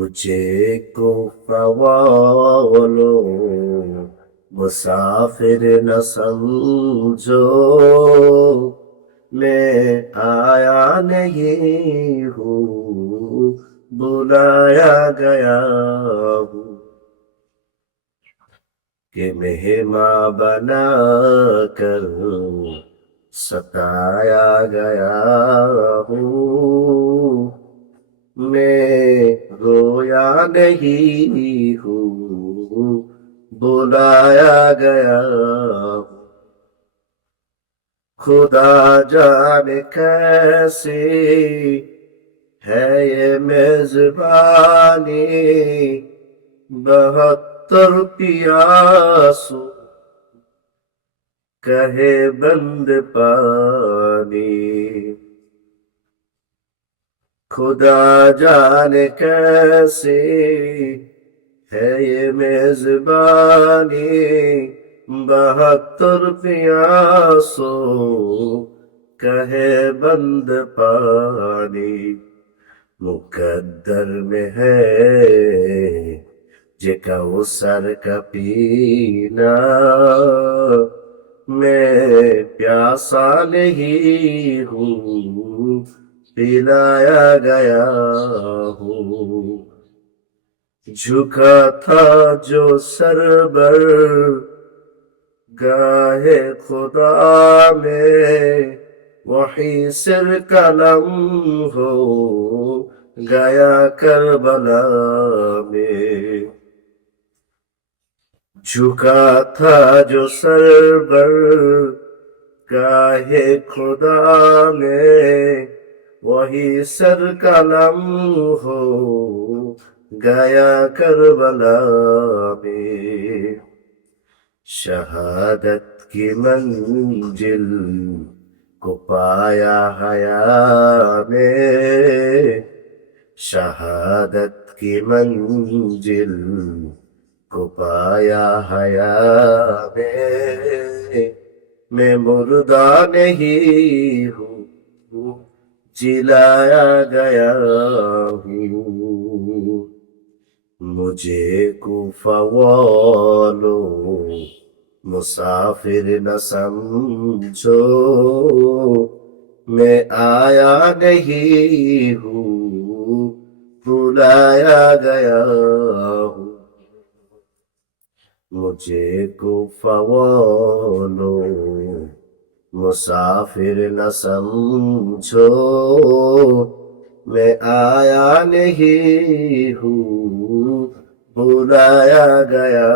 मुझे को ख्वालो मुसाफिर न समझो, मैं आया नहीं हूँ बुलाया गया हूँ कि मेहमान बना कर सताया गया हूँ। मैं रोया नहीं हूँ बुलाया गया हूँ। खुदा जाने कैसे है ये मेजबानी, 72 पियासों कहे बंद पानी। खुदा जाने कैसे है ये मेजबानी, 72 पियासों कहे बंद पानी। मुकद्दर में है जे कौसर का पीना, मैं प्यासा नहीं हूँ पिलाया गया हूँ। झुका था जो सरबर गाहे खुदा में, वही सिर कलम हो गया करबला में। झुका था जो सरबर गाहे खुदा में, वही सर कलम हो गया करबला में। शहादत की मंजिल को पाया हया में, शहादत की मंजिल को पाया हया में। मैं मुर्दा नहीं हूँ जिलाया गया हूँ। मुझे कुफा वालो मुसाफिर न समझो, मैं आया नहीं हूँ बुलाया गया हूँ। मुझे कुफा वालो मुसाफिर न समझो, मैं आया नहीं हूँ बुलाया गया